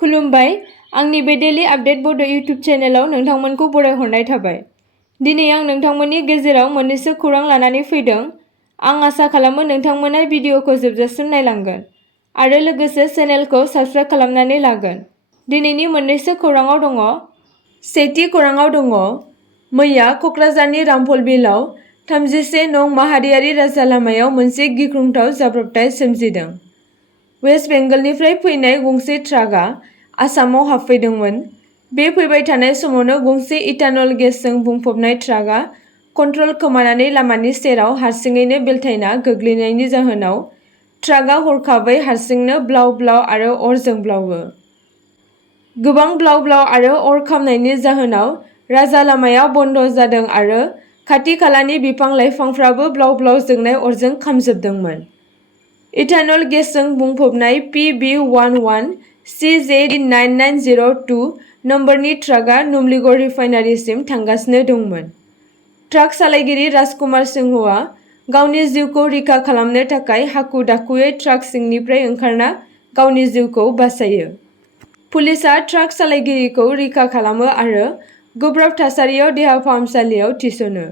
खुलुमबाय आंनि बे डेली आपडेट बड' इउट्युब चेनेलाव नोंथांमोनखौ बरायहरनाय थाबाय। दिनै आं नोंथांमोननि गेजेराव मोननैसो खौरां लानानै फैदों। आं आसा खालामो नोंथांमोना भिडिअखौ जोबजासिम नायलांगोन आरो लोगोसे चेनेलखौ साबस्क्राइब खालामनानै लागोन। दिनैनि मोननैसो खौराङाव दङ। सेथि खौराङाव दङ मैया क'क्राझारनि रामफल बिलआव 31 नं माहारियारि राजा लामायाव मोनसे गिख्रंथाव जाब्रबथाय सोमजिदों। वेस्ट बेंगलनिफ्राय फैनाय गंसे ट्राकआ आसामाव हाबफैदोंमोन। बे फैबाय थानाय समावनो गंसे इथानल गेसजों बुंफबनाय ट्राकआ कन्ट्रल खोमानानै लामानि सेराव हारसिङैनो बेलथायना गोग्लैनायनि जाहोनाव ट्राकआ हरखाबै हारसिंनो ब्लाव ब्लाव आरो अर जोंब्लावो। गोबां ब्लाव ब्लाव आरो अर खामनायनि जाहोनाव राजा लामाया बन्द जादों आरो खाथि खालानि बिफां लाइफांफ्राबो ब्लाव ब्लाव जोंनाय अरजों खामजोबदोंमोन। इथानल गेसजों बुंफबनाय PB11CZ9902 नम्बरनि ट्राकआ नुमलीगढ़ रिफाइनारिसिम थांगासिनो दंमोन। ट्राक सालायगिरि राजकुमार सिंहआ गावनि जिउखौ रैखा खालामनो थाखाय हाखु दाखुयै ट्राक सिंनिफ्राय ओंखारना गावनि जिउखौ बासायो। पुलिसआ ट्राक सालायगिरिखौ रैखा खालामो आरो गोब्राब थासारियाव देहा फाहामसालियाव थिसनो।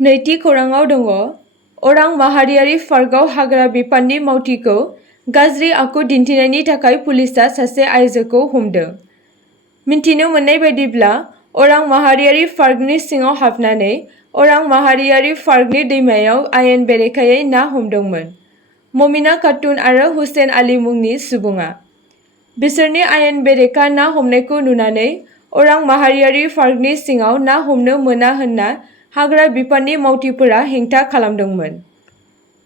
नैथि खौराङाव दङ अरां माहारियारि पार्कआव हाग्रा बिफाननि मावथिखौ गाज्रि आखु दिन्थिनायनि थाखाय पुलिसआ सासे आइजोखौ हमदों। मिन्थिनो मोननाय बायदिब्ला अरां माहारियारि पार्कनि सिङाव हाबनानै अरां माहारियारि पार्कनि दैमायाव आयेन बेरेखायै ना हमदोंमोन ममिना खातुन आरो हुसेन आली मुंनि सुबुङा। बिसोरनि आयेन बेरेखा ना हमनायखौ नुनानै अरां माहारियारि पार्कनि सिङाव ना हमनो मोना होनना हाग्रा बिफाननि मावथिफोरा हेंथा खालामदोंमोन।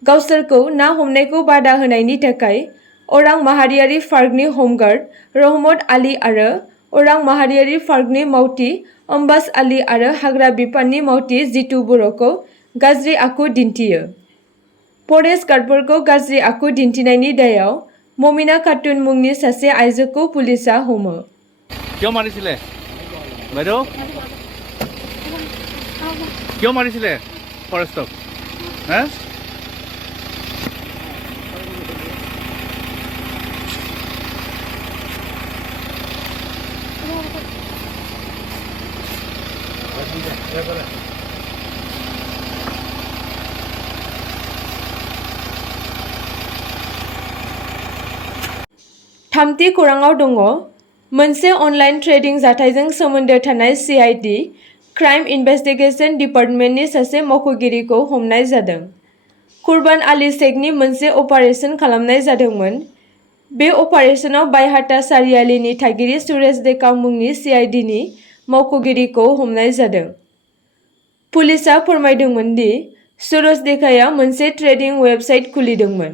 गावसोरखौ ना हमनायखौ बादा होनायनि थाखाय अरां माहारियारि पार्कनि हमगार्ड रहमत आली आरो अरां माहारियारि पार्कनि मावथि अम्बास आली आरो हाग्रा बिफाननि मावथि जितु बर'खौ गाज्रि आखु दिन्थियो। फरेस्ट गार्डफोरखौ गाज्रि आखु दिन्थिनायनि दायाव ममिना खातुन मुंनि सासे आइजोखौ पुलिसआ हमो। क्यों मारिছিলে বাইদেউ क्यों मारिছিলে फरेस्टक हाँ थामथि खौराङाव दङ मोनसे अनलाइन ट्रेडिं जाथायजों सोमोन्दो थानाय CID क्राइम इनभेस्टिगेशन डिपार्टमेन्टनि सासे मावख'गिरिखौ हमनाय जादों। कुर्बान आली शेखनि मोनसे अपारेशन खालामनाय जादोंमोन। बे अपारेशनाव बायहाटा सारियालिनि थागिरि सुरेश डेका मुंनि CIDनि मावख'गिरिखौ हमनाय जादों। पुलिसआ फोरमायदोंमोन दि सुरेश डेकाया मोनसे ट्रेडिं वेबसाइट खुलिदोंमोन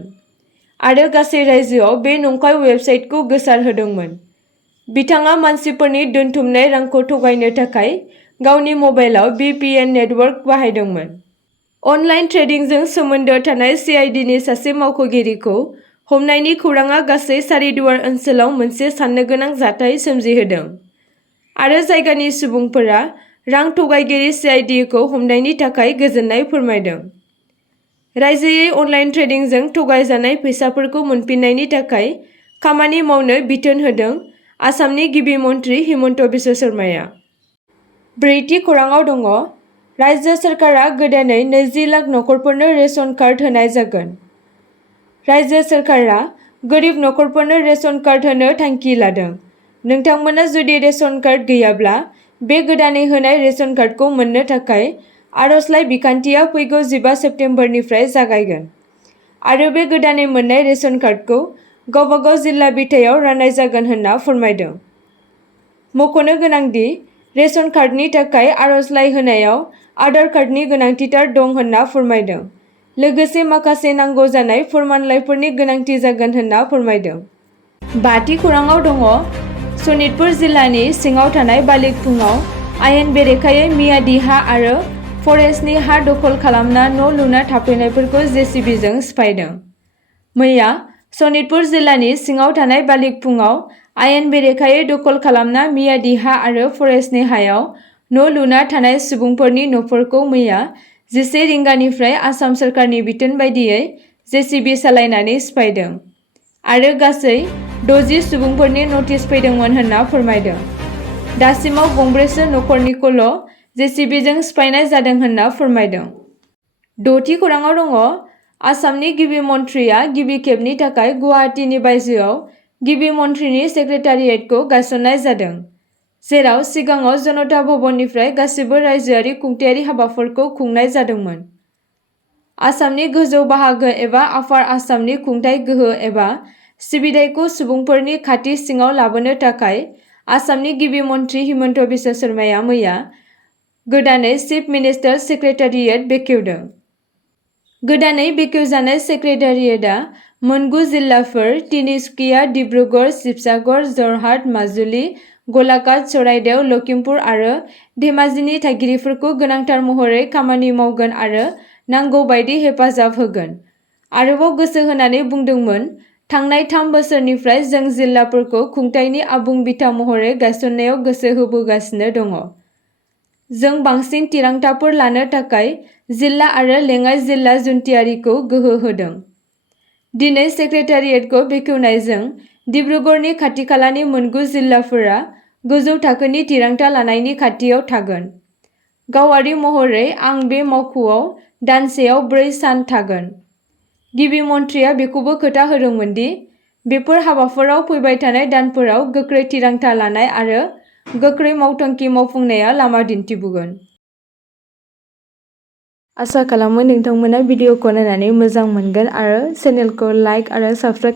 आरो गासै रायजोआव बे नंखाय वेबसाइटखौ गोसारहोदोंमोन। बिथाङा मानसिफोरनि दोनथुमनाय रांखौ थगायनो थाखाय गावनि मबाइलाव VPN नेटवर्क बाहायदोंमोन। अनलाइन ट्रेडिंजों सोमोन्दो थानाय CIDनि सासे मावख'गिरिखौ हमनायनि खौराङा गासै सारिदुवार ओनसोलाव मोनसे साननो गोनां जाथाय सोमजिहोदों आरो जायगानि सुबुंफोरा रां थगायगिरि CIDखौ हमनायनि थाखाय गोजोननाय फोरमायदों। रायजोयै अनलाइन ट्रेडिंजों थगायजानाय फैसाफोरखौ मोनफिननायनि थाखाय खामानि मावनो बिथोन होदों आसामनि गिबि मन्थ्रि हिमन्त बिश्व शर्माया। ब्रैथि खौराङाव दङ रायजो सोरखारा गोदानै 20 लाख नखरफोरनो रेशन कार्ड होनाय जागोन। रायजो सोरखारा गोरिब नखरफोरनो रेशन कार्ड होनो थांखि लादों। नोंथांमोना जुदि रेशन कार्ड गैयाब्ला बे गोदानै होनाय रेशन कार्डखौ मोननो थाखाय आर'जलाइ बिखान्थिया फैगौ 15 सेप्तेम्बरनिफ्राय जागायगोन आरो बे गोदानै मोननाय रेशन कार्डखौ गावबागाव जिल्ला बिथायाव राननाय जागोन होनना फोरमायदों। मख'नो गोनांदि रेशन कार्डनि थाखाय आर'जलाइ होनायाव आधार कार्डनि गोनांथिथार दं होनना फोरमायदों। लोगोसे माखासे नांगौ जानाय फोरमानलाइफोरनि गोनांथि जागोन होनना फोरमायदों। बाथि खौराङाव दङ सनितपुर जिल्लानि सिङाव थानाय बालिगफुङाव आयेन बेरेखायै मियादि हा आरो फरेस्टनि हा दखल खालामना न' लुना थाफैनायफोरखौ JCBजों सिफायदों। मैया सनितपुर जिल्लानि सिङाव थानाय बालिकपुङाव आयेन बेरेखायै दखल खालामना मियादि हा आरो फरेस्टनि हायाव न' लुना थानाय सुबुंफोरनि न'फोरखौ मैया 11 रिंगानिफ्राय आसाम सोरखारनि बिथोन बायदियै जेसिबि सालायनानै सिफायदों आरो गासै 60 सुबुंफोरनि नटिस फैदोंमोन होनना फोरमायदों। दासिमाव गंब्रैसो नखरनिखौल' जेसिबिजों सिफायनाय जादों होनना फोरमायदों। 6थि खौराङाव दङ आसामनि गिबि मन्थ्रिया गिबि खेबनि थाखाय गुवाहाटीनि बायजोआव गिबि मन्थ्रिनि सेक्रेटारियेटखौ गायसननाय जादों, जेराव सिगाङाव जनता भवननिफ्राय गासिबो रायजोआरि खुंथायारि हाबाफोरखौ खुंनाय जादोंमोन। आसामनि गोजौ बाहागो एबा आफार आसामनि खुंथाय गोहो एबा सिबिथायखौ सुबुंफोरनि खाथि सिङाव लाबोनो थाखाय आसामनि गिबि मन्थ्रि हिमन्त बिश्व शर्माया मैया गोदानै चिफ मिनिस्टार सेक्रेटारियेट बेखेवदों। गोदानै बेखेवजानाय सेक्रेटारियेटआ मोन 9 जिल्लाफोर तिनिसुकिया, डिब्रुगड़, शिबसागर, जरहाट, माजुलि, गलाघाट, चराइदेव, लखिमपुर आरो धेमाजिनि थागिरिफोरखौ गोनांथार महरै खामानि मावगोन आरो नांगौ बायदि हेफाजाब होगोन। आरोबाव गोसो होनानै बुंदोंमोन, थांनाय 3 बोसोरनिफ्राय जों जिल्लाफोरखौ खुंथायनि आबुं बिथा महरै गायसननायाव गोसो होबोगासिनो दङ। जों बांसिन थिरांथाफोर लानो थाखाय जिल्ला आरो लेङाइ जिल्ला जुन्थियारिखौ गोहो होदों। दिनै सेक्रेटारियेटखौ बेखेवनायजों डिब्रुगड़नि खाथि-खालानि मोन 9 जिल्लाफोरा गोजौ थाखोनि थिरांथा लानायनि खाथियाव थागोन। गावारि महरै आं बे मावख'आव दानसेयाव 4 सान थागोन। गिबि मन्थ्रिया बेखौबो खोथा होदोंमोन दि बेफोर हाबाफोराव फैबाय थानाय दानफोराव गोख्रै थिरांथा लानाय आरो गोख्रै मावथांखि मावफुंनाया लामा दिन्थिबोगोन। आसा खालामो नोंथांमोना भिडिअखौ नायनानै मोजां मोनगोन आरो चेनेलखौ लाइक आरो साबस्क्राइब